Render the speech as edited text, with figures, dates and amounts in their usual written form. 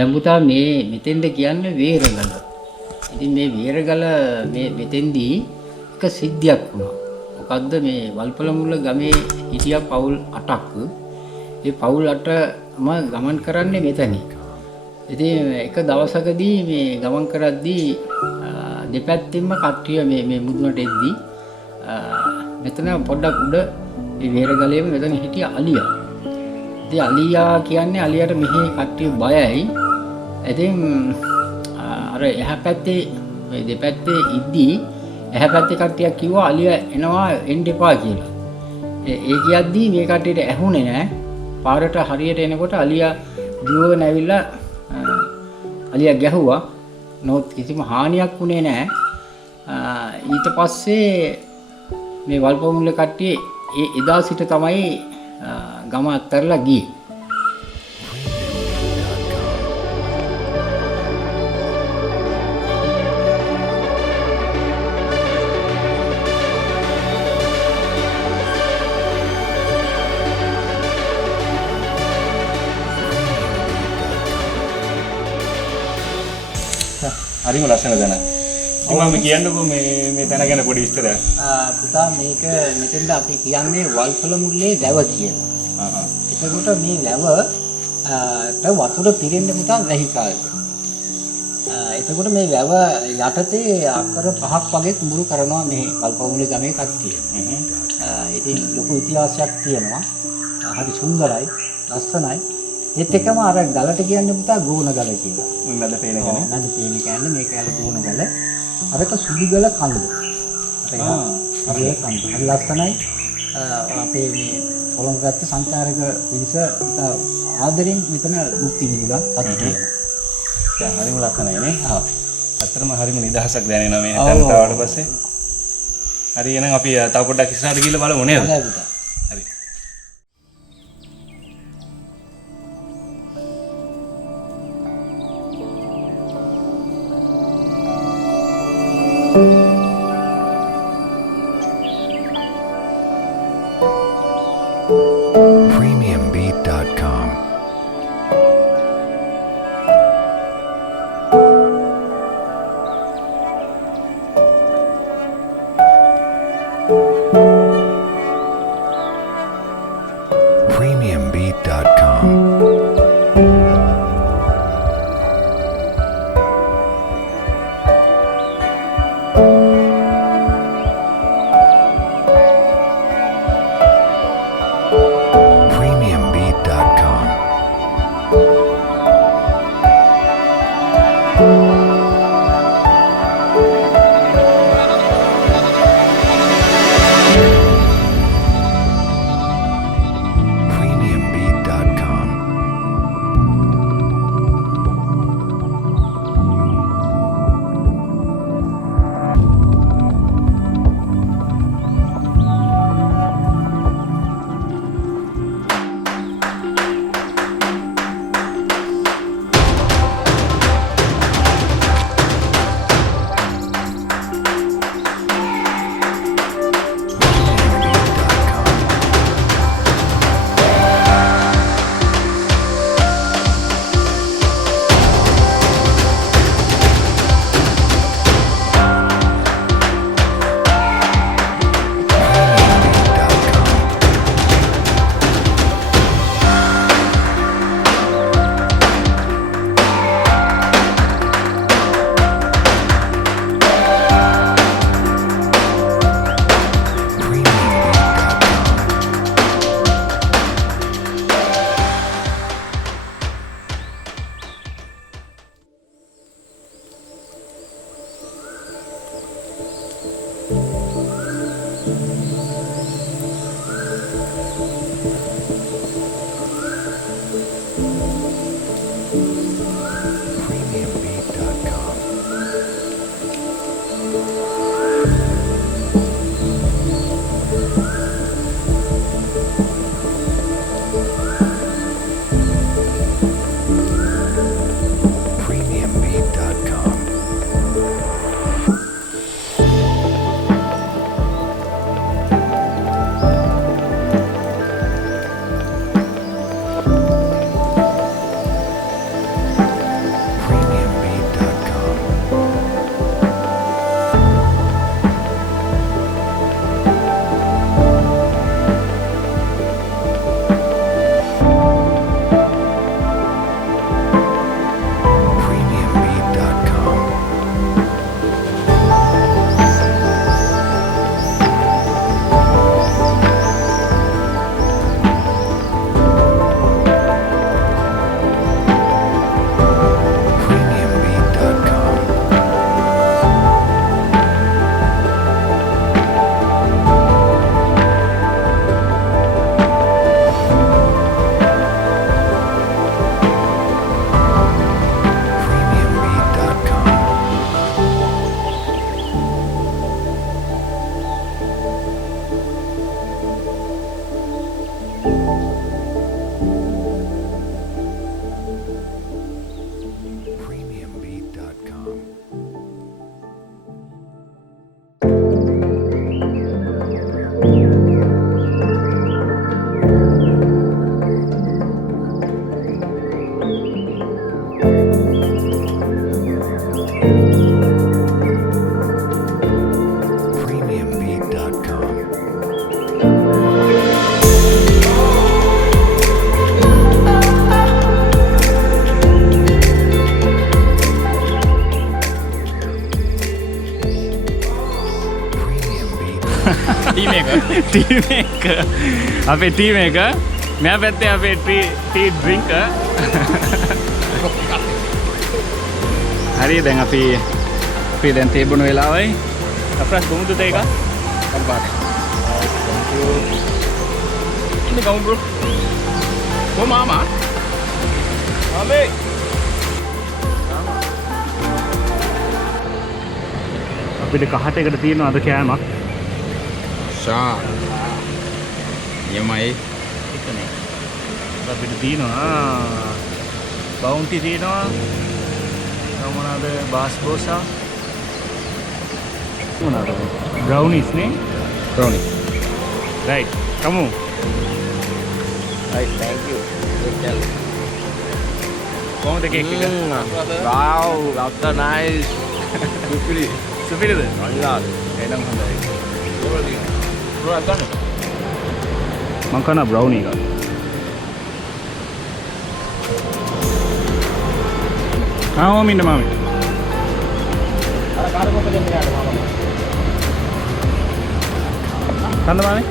දැන් පුතා මේ මෙතෙන්ද කියන්නේ වේරගල. ඉතින් මේ වේරගල මේ මෙතෙන්දී එක සිද්ධියක් වුණා. මොකද්ද මේ වල්පලමුල්ල ගමේ හිටියා පවුල් 8ක්. ඒ පවුල් 8ම ගමන් කරන්නේ මෙතනින්. ඉතින් එක දවසකදී මේ ගමන් කරද්දී දෙපැත්තෙන්ම කට්ටිය මේ මුදුනට එද්දී මෙතන පොඩ්ඩක් උඩ මේ වේරගලේම මෙතන හිටියා අලියා. ඉතින් අලියා කියන්නේ අලියාට මෙහි කට්ටිය බයයි. ඉතින් අර එහා පැත්තේ මේ දෙපැත්තේ ඉද්දී එහා පැත්තේ කට්ටියක් කිව්වා අලියා එනවා එන්න එපා කියලා. ඒ කියද්දී මේ කට්ටියට ඇහුනේ නැහැ. පාරට හරියට එනකොට අලියා දුවගෙන ඇවිල්ලා අලියා ගැහුවා. නමුත් කිසිම හානියක් වුණේ නැහැ. ඊට පස්සේ මේ වල්පමුල්ල කට්ටිය එදා සිට තමයි ගම අත්හැරලා ගියේ. හරිම ලස්සන දැනක්. මම කියන්නකෝ මේ තැන ගැන පොඩි විස්තරයක්. පුතා මේක මෙතෙන්ද අපි කියන්නේ වල්පලමුල්ලේ වැව කියලා. එතකොට මේ වැවට වතුර පිරෙන්න පුතා වැහිකාලෙක. එතකොට මේ වැව යටතේ අක්කර 5ක් වගේ කුඹුරු කරනවා මේ වල්පලමුල්ලේ ගමේ කට්ටිය. ඉතින් ලොකු ඉතිහාසයක් තියෙනවා. හරි සුන්දරයි, ලස්සනයි. ඒත් එකම අර ගලට කියන්නේ පුතා ගෝණ ගල කියලා. මම පේන ගල. මම පේන කියන්නේ මේක ඇල ගෝණ ගල. අරක සුදු ගල කඳු. හරි ලස්සනයි. අපේ මේ පොළොංග පැත්තේ සංචාරක පිරිස ආදරෙන් මෙතන මුක්ති විඳිනවා සතුටු. දැන් හරිම ලස්සනයි නේ. අත්‍තරම හරිම නිදහසක් දැනෙනවා මේ තැනට ආවට පස්සේ. හරි එහෙනම් අපි තව පොඩ්ඩක් ඉස්සරහට ගිහලා බලමු නේද? හරි පුතා. හරි. Premiumbeat.com. Premiumbeat.com. ටීම් එක. අපේ ටීම් එක. මෙයා පැත්තේ අපේ ටී ඩ්‍රින්කර්. හරි දැන් අපි දැන් තේ බොන වෙලාවයි. අප්‍රස් කොමුද තේ එක? කම්පාට. thank you. ඉන්න ගමු bro. කො මාමා? ආමේ. අපිට කහට එකට තියෙනවා අද කෑමක්. ෂා යමයි එකනේ. අපිට තියෙනවා බවුන්ටි තියෙනවා. මොනවාද බාස්බෝසා. මොනවාද? බ්‍රවුනිස් නේ? brownie right. කමු. right thank you කොහොමද කේක් එක? wow that's nice සුපිරිද? අනිවාර්ය එහෙනම් හොඳයි. bro අතන මං කන බ්‍රවුනි එක. ආවම ඉන්න මාමේ. අර කාට කොක්ක දෙන්න යාට මාමා කන්න මාමේ?